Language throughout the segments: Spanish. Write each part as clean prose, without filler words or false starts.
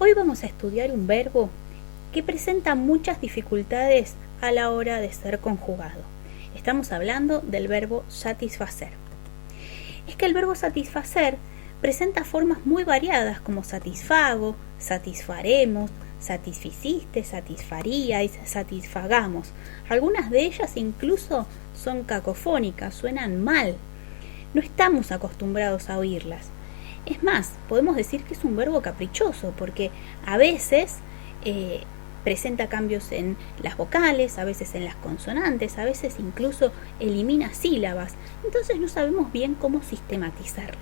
Hoy vamos a estudiar un verbo que presenta muchas dificultades a la hora de ser conjugado. Estamos hablando del verbo satisfacer. Es que el verbo satisfacer presenta formas muy variadas como satisfago, satisfaremos, satisficiste, satisfaríais, satisfagamos. Algunas de ellas incluso son cacofónicas, suenan mal. No estamos acostumbrados a oírlas. Es más, podemos decir que es un verbo caprichoso porque a veces presenta cambios en las vocales, a veces en las consonantes, a veces incluso elimina sílabas. Entonces no sabemos bien cómo sistematizarlo.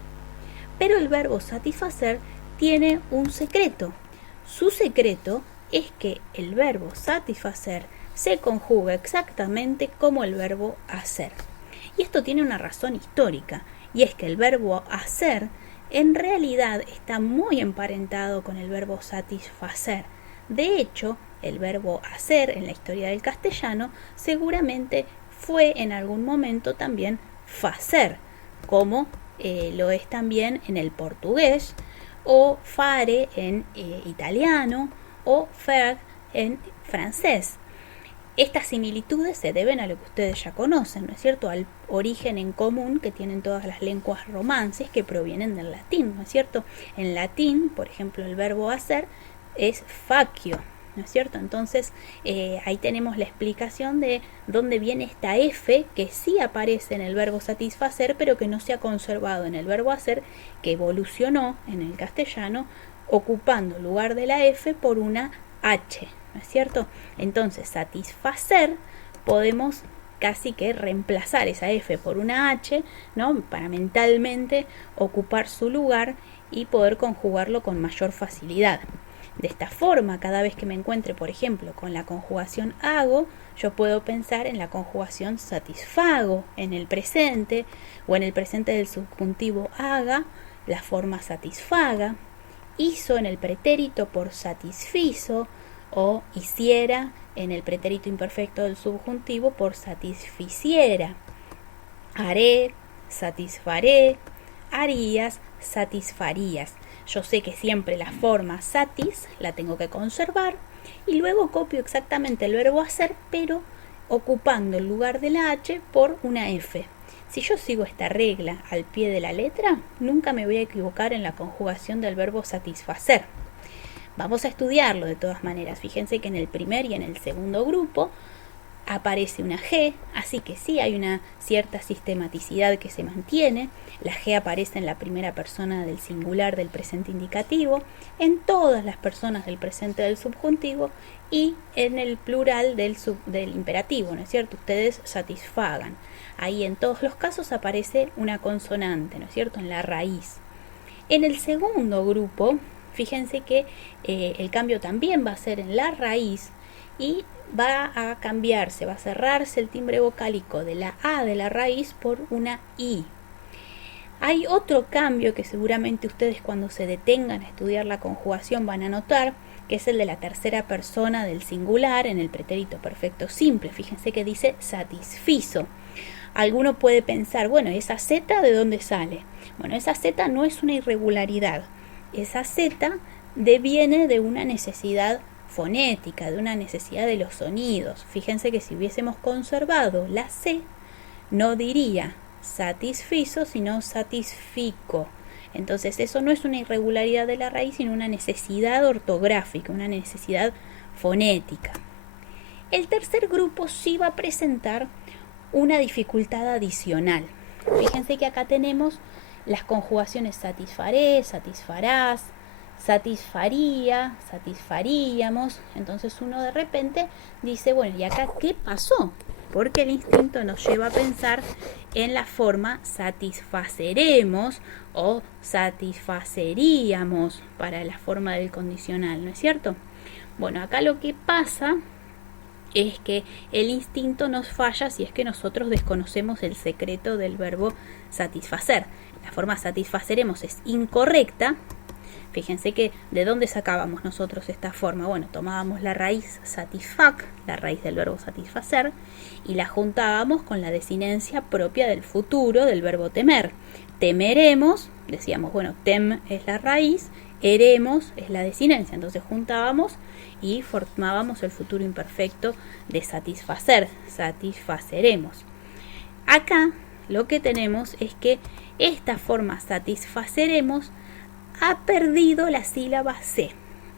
Pero el verbo satisfacer tiene un secreto. Su secreto es que el verbo satisfacer se conjuga exactamente como el verbo hacer. Y esto tiene una razón histórica, y es que el verbo hacer en realidad está muy emparentado con el verbo satisfacer. De hecho, el verbo hacer en la historia del castellano seguramente fue en algún momento también facer, como lo es también en el portugués, o fare en italiano, o faire en francés. Estas similitudes se deben a lo que ustedes ya conocen, ¿no es cierto?, al origen en común que tienen todas las lenguas romances que provienen del latín, ¿no es cierto? En latín, por ejemplo, el verbo hacer es facio, ¿no es cierto? Entonces, ahí tenemos la explicación de dónde viene esta F que sí aparece en el verbo satisfacer, pero que no se ha conservado en el verbo hacer, que evolucionó en el castellano, ocupando el lugar de la F por una H, ¿no es cierto? Entonces, satisfacer podemos casi que reemplazar esa F por una H, ¿no?, para mentalmente ocupar su lugar y poder conjugarlo con mayor facilidad. De esta forma, cada vez que me encuentre, por ejemplo, con la conjugación hago, yo puedo pensar en la conjugación satisfago en el presente, o en el presente del subjuntivo haga, la forma satisfaga, hizo en el pretérito por satisfizo, o hiciera en el pretérito imperfecto del subjuntivo por satisficiera. Haré, satisfaré, harías, satisfarías. Yo sé que siempre la forma satis la tengo que conservar y luego copio exactamente el verbo hacer, pero ocupando el lugar de la H por una F. Si yo sigo esta regla al pie de la letra, nunca me voy a equivocar en la conjugación del verbo satisfacer. Vamos a estudiarlo de todas maneras. Fíjense que en el primer y en el segundo grupo aparece una G, así que sí hay una cierta sistematicidad que se mantiene. La G aparece en la primera persona del singular del presente indicativo, en todas las personas del presente del subjuntivo y en el plural del imperativo, ¿no es cierto? Ustedes satisfagan. Ahí en todos los casos aparece una consonante, ¿no es cierto?, en la raíz. En el segundo grupo, fíjense que el cambio también va a ser en la raíz y va a cambiarse, va a cerrarse el timbre vocálico de la A de la raíz por una I. Hay otro cambio que seguramente ustedes cuando se detengan a estudiar la conjugación van a notar, que es el de la tercera persona del singular en el pretérito perfecto simple. Fíjense que dice satisfizo. Alguno puede pensar, bueno, ¿esa Z de dónde sale? Bueno, esa Z no es una irregularidad. Esa Z deviene de una necesidad fonética, de una necesidad de los sonidos. Fíjense que si hubiésemos conservado la C, no diría satisfizo, sino satisfico. Entonces eso no es una irregularidad de la raíz, sino una necesidad ortográfica, una necesidad fonética. El tercer grupo sí va a presentar una dificultad adicional. Fíjense que acá tenemos las conjugaciones satisfaré, satisfarás, satisfaría, satisfaríamos. Entonces uno de repente dice, bueno, ¿y acá qué pasó? Porque el instinto nos lleva a pensar en la forma satisfaceremos o satisfaceríamos para la forma del condicional, ¿no es cierto? Bueno, acá lo que pasa es que el instinto nos falla si es que nosotros desconocemos el secreto del verbo satisfacer. La forma satisfaceremos es incorrecta. Fíjense que de dónde sacábamos nosotros esta forma. Bueno, tomábamos la raíz satisfac, la raíz del verbo satisfacer, y la juntábamos con la desinencia propia del futuro del verbo temer. Temeremos, decíamos, bueno, tem es la raíz, Satisfaremos es la desinencia, entonces juntábamos y formábamos el futuro imperfecto de satisfacer, satisfaceremos. Acá lo que tenemos es que esta forma satisfaceremos ha perdido la sílaba C.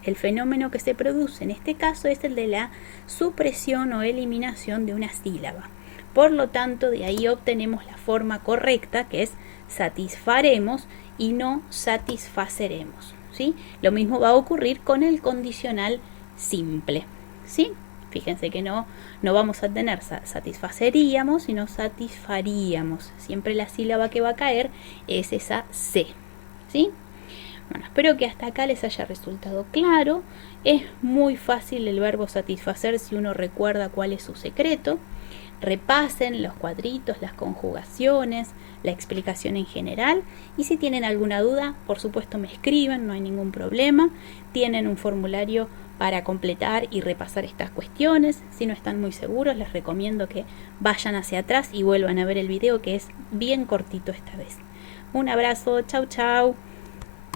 El fenómeno que se produce en este caso es el de la supresión o eliminación de una sílaba. Por lo tanto, de ahí obtenemos la forma correcta, que es satisfaremos y no satisfaceremos, ¿sí? Lo mismo va a ocurrir con el condicional simple, ¿sí? Fíjense que no vamos a tener satisfaceríamos, sino satisfaríamos. Siempre la sílaba que va a caer es esa C, ¿sí? Bueno, espero que hasta acá les haya resultado claro. Es muy fácil el verbo satisfacer si uno recuerda cuál es su secreto. Repasen los cuadritos, las conjugaciones, la explicación en general, y si tienen alguna duda, por supuesto me escriben, no hay ningún problema. Tienen un formulario para completar y repasar estas cuestiones. Si no están muy seguros, les recomiendo que vayan hacia atrás y vuelvan a ver el video, que es bien cortito esta vez. Un abrazo, chau chau.